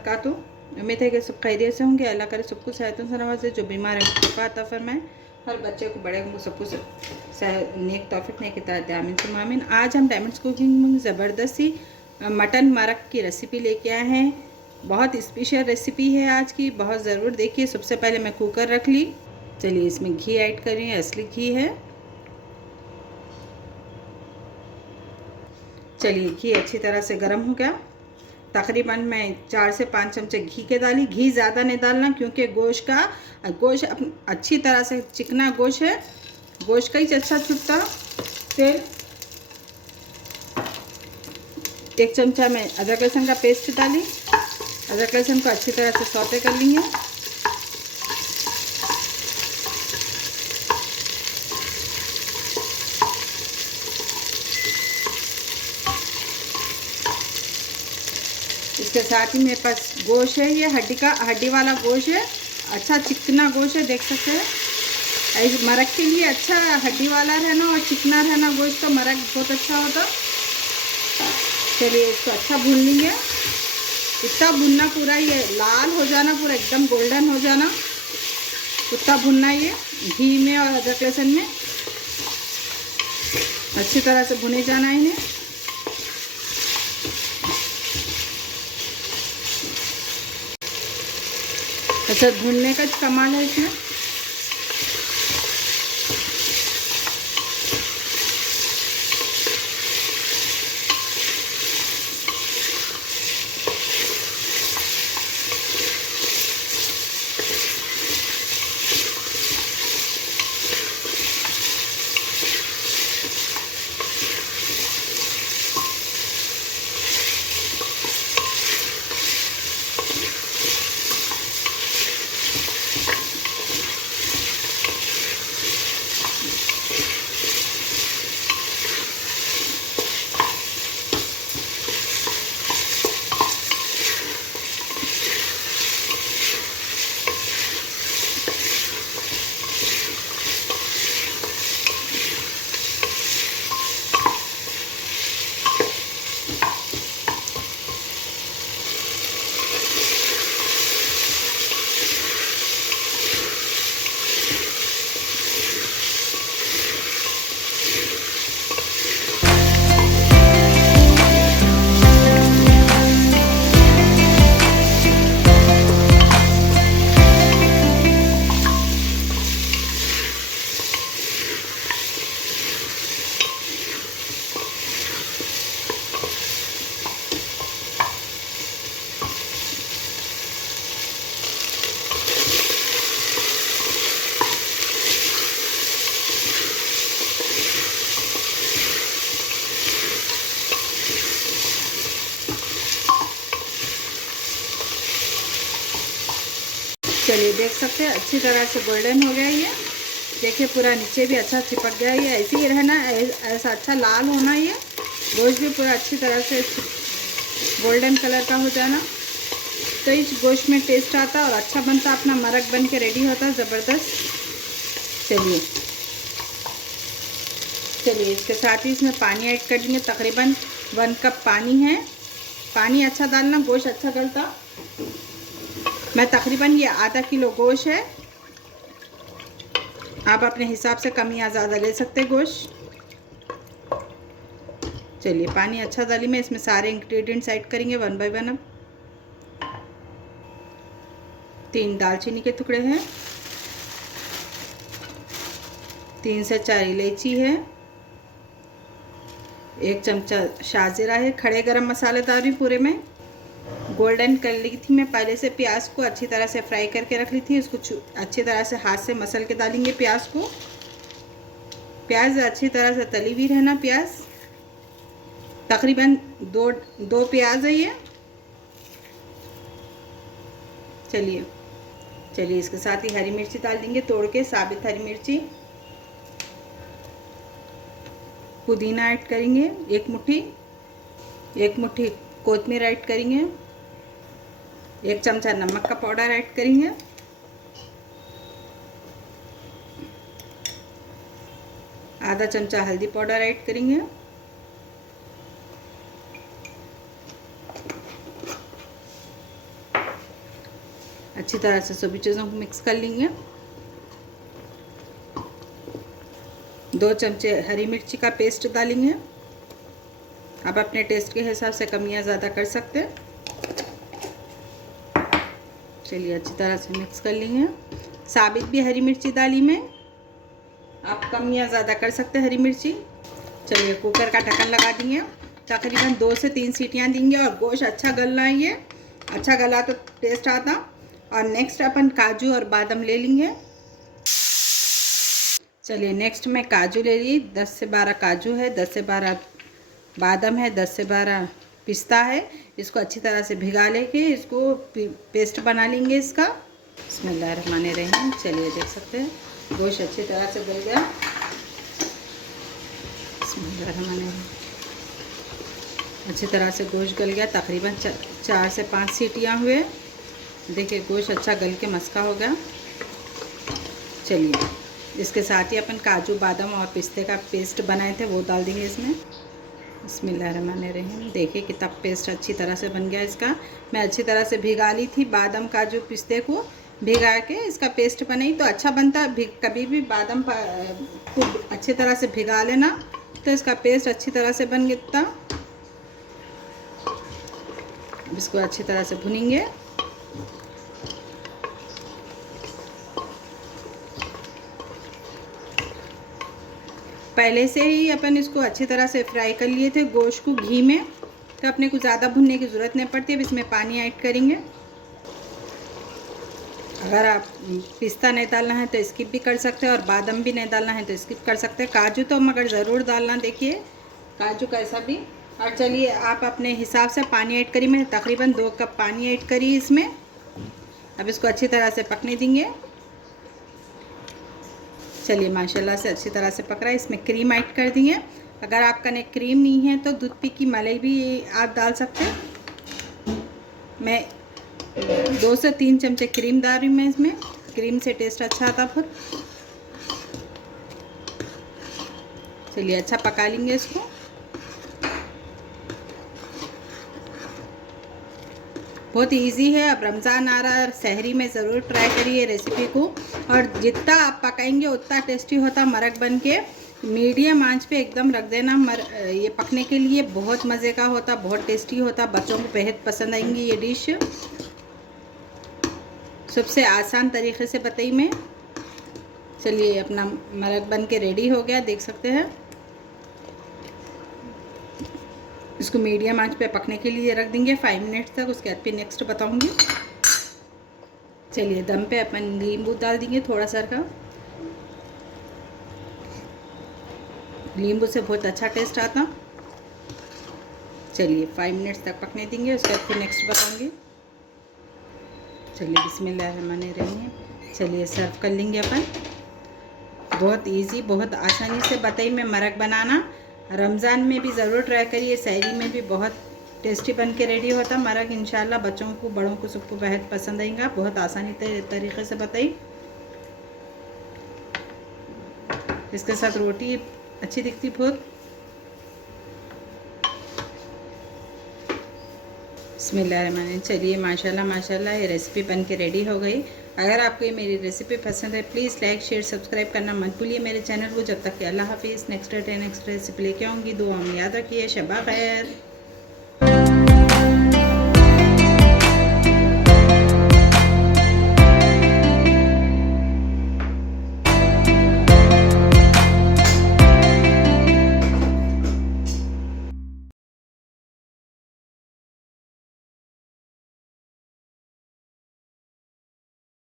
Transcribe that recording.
वबरकातुहू। उम्मीद है कि सब खैरियत से होंगे। अल्लाह करे सबको सेहत से नवाज़े, जो बीमार है उनको अता फरमाए, हर बच्चे को बड़े को सबको नेक तौफीक नेक हिदायत आमीन सुम्मा आमीन। आज हम डायमंड्स कुकिंग में ज़बरदस्त सी मटन मरक की रेसिपी लेके आए हैं। बहुत स्पेशल रेसिपी है आज की, बहुत ज़रूर देखिए। सबसे पहले मैं कुकर रख ली। चलिए इसमें घी ऐड कर रही हूँ, असली घी है। चलिए घी अच्छी तरह से गर्म हो गया। तकरीबन मैं 4 से 5 चमचे घी के डाली। घी ज़्यादा नहीं डालना क्योंकि गोश्त अच्छी तरह से चिकना गोश्त है, गोश्त का ही अच्छा छुटता। तेल 1 चमचा मैं अदरक लहसुन का पेस्ट डाली। अदरक लहसुन को अच्छी तरह से सौते कर लेंगे। इसके साथ ही मेरे पास गोश्त है, ये हड्डी वाला गोश्त है, अच्छा चिकना गोश्त है, देख सकते हैं। इस मरक के लिए अच्छा हड्डी वाला रहना और चिकना रहना गोश्त, का मरक बहुत अच्छा होता। चलिए इसको अच्छा भून लेंगे। इतना भुनना, पूरा ये लाल हो जाना, पूरा एकदम गोल्डन हो जाना, उतना भुनना ये घी में और अदरक लहसुन में अच्छी तरह से भुने जाना है इन्हें। अच्छा भूनने का कमाल है इसमें। चलिए देख सकते हैं अच्छी तरह से गोल्डन हो गया ये। देखिए पूरा नीचे भी अच्छा चिपक गया। ये ऐसे ही रहना, ऐसा अच्छा लाल होना। ये गोश्त भी पूरा अच्छी तरह से गोल्डन कलर का हो जाना, तो इस गोश्त में टेस्ट आता और अच्छा बनता, अपना मरक बन के रेडी होता ज़बरदस्त। चलिए इसके साथ ही इसमें पानी ऐड कर देंगे। तकरीबन 1 कप पानी है। पानी अच्छा डालना, गोश्त अच्छा गलता। मैं तकरीबन ये आधा किलो गोश्त है, आप अपने हिसाब से कम या ज़्यादा ले सकते गोश्त। चलिए पानी अच्छा डाली, मैं इसमें सारे इंग्रेडिएंट्स ऐड करेंगे 1 बाय 1। अब 3 दालचीनी के टुकड़े हैं, 3 से 4 इलायची है, 1 चमचा शाहजीरा है, खड़े गरम मसाले डाल रही पूरे में। गोल्डन कर ली थी मैं पहले से, प्याज को अच्छी तरह से फ्राई करके रख ली थी। इसको अच्छी तरह से हाथ से मसल के डालेंगे प्याज को। प्याज अच्छी तरह से तली हुई रहना। प्याज तकरीबन दो प्याज है ये। चलिए इसके साथ ही हरी मिर्ची डाल देंगे, तोड़ के साबित हरी मिर्ची। पुदीना ऐड करेंगे 1 मुट्ठी कोतमीर ऐड करेंगे, 1 चमचा नमक का पाउडर ऐड करेंगे, आधा चमचा हल्दी पाउडर ऐड करेंगे, अच्छी तरह से सभी चीज़ों को मिक्स कर लेंगे। 2 चमचे हरी मिर्ची का पेस्ट डालेंगे। आप अपने टेस्ट के हिसाब से कम या ज़्यादा कर सकते हैं। चलिए अच्छी तरह से मिक्स कर लेंगे। साबित भी हरी मिर्ची डाली मैं, आप कम या ज़्यादा कर सकते हैं हरी मिर्ची। चलिए कुकर का ढक्कन लगा देंगे। तकरीबन 2 से 3 सीटियाँ देंगे और गोश्त अच्छा गलना है। ये अच्छा गला तो टेस्ट आता। और नेक्स्ट अपन काजू और बादाम ले लेंगे। चलिए नेक्स्ट मैं काजू ले ली। 10 से 12 काजू है, 10 से 12 बादाम है, 10 से 12 पिस्ता है। इसको अच्छी तरह से भिगा लेके इसको पेस्ट बना लेंगे इसका। बिस्मिल्लाहिर्रहमानिर्रहीम। चलिए देख सकते हैं गोश्त अच्छी तरह से गल गया। बिस्मिल्लाहिर्रहमानिर्रहीम। अच्छी तरह से गोश्त गल गया। तकरीबन 4 से 5 सीटियाँ हुए। देखिए गोश्त अच्छा गल के मस्का हो गया। चलिए इसके साथ ही अपन काजू बादाम और पिस्ते का पेस्ट बनाए थे वो डाल देंगे इसमें। बिस्मिल्लाहिर्रहमानिर्रहीम। देखिए कितना पेस्ट अच्छी तरह से बन गया इसका। मैं अच्छी तरह से भिगा ली थी बादाम काजू पिस्ते को, भिगा के इसका पेस्ट बनाई तो अच्छा बनता। कभी भी बादाम को अच्छी तरह से भिगा लेना तो इसका पेस्ट अच्छी तरह से बन गया। इसको अच्छी तरह से भुनेंगे। पहले से ही अपन इसको अच्छी तरह से फ्राई कर लिए थे गोश्त को घी में, तो अपने को ज़्यादा भुनने की ज़रूरत नहीं पड़ती। अब इसमें पानी ऐड करेंगे। अगर आप पिस्ता नहीं डालना है तो स्किप भी कर सकते हैं और बादाम भी नहीं डालना है तो स्किप कर सकते हैं। काजू तो मगर ज़रूर डालना, देखिए काजू कैसा भी। और चलिए आप अपने हिसाब से पानी ऐड करिए। मैंने तकरीबन 2 कप पानी ऐड करी इसमें। अब इसको अच्छी तरह से पकने देंगे। चलिए माशाल्लाह से अच्छी तरह से पक रहा है। इसमें क्रीम ऐड कर दिए। अगर आपका ने क्रीम नहीं है तो दूध पी की मलाई भी आप डाल सकते हैं। मैं 2 से 3 चमचे क्रीम डाल रही हूँ मैं इसमें। क्रीम से टेस्ट अच्छा आता फिर। चलिए अच्छा पका लेंगे इसको। बहुत इजी है। अब रमज़ान आ रहा है, सहरी में ज़रूर ट्राई करिए रेसिपी को। और जितना आप पकाएंगे उतना टेस्टी होता मरक बन के। मीडियम आंच पे एकदम रख देना ये पकने के लिए। बहुत मज़े का होता, बहुत टेस्टी होता। बच्चों को बेहद पसंद आएंगी ये डिश। सबसे आसान तरीके से बताई मैं। चलिए अपना मरक बन के रेडी हो गया, देख सकते हैं। इसको मीडियम आंच पे पकने के लिए रख देंगे 5 मिनट तक। उसके बाद फिर नेक्स्ट बताऊंगी। चलिए दम पे अपन नींबू डाल देंगे थोड़ा सा का। नींबू से बहुत अच्छा टेस्ट आता। चलिए 5 मिनट्स तक पकने देंगे। उसके बाद फिर नेक्स्ट बताऊंगी। चलिए बिस्मिल्लाहिर्रहमानिर्रहीम। चलिए सर्व कर लेंगे अपन। बहुत इजी, बहुत आसानी से बताई मैं मरक बनाना। रमज़ान में भी ज़रूर ट्राई करिए। सहरी में भी बहुत टेस्टी बन के रेडी होता मरक। इंशाल्लाह बच्चों को बड़ों को सबको बेहद पसंद आएगा। बहुत आसानी तरीके से बताई। इसके साथ रोटी अच्छी दिखती बहुत। बिस्मिल्लाहिर्रहमानिर्रहीम। चलिए माशाल्लाह माशाल्लाह ये रेसिपी बन के रेडी हो गई। अगर आपको ये मेरी रेसिपी पसंद है प्लीज़ लाइक शेयर सब्सक्राइब करना मत भूलिए मेरे चैनल को। जब तक कि अल्लाह हाफिज़। नेक्स्ट रेसिपी लेके आऊँगी। दुआ में याद रखिए। शबा खैर।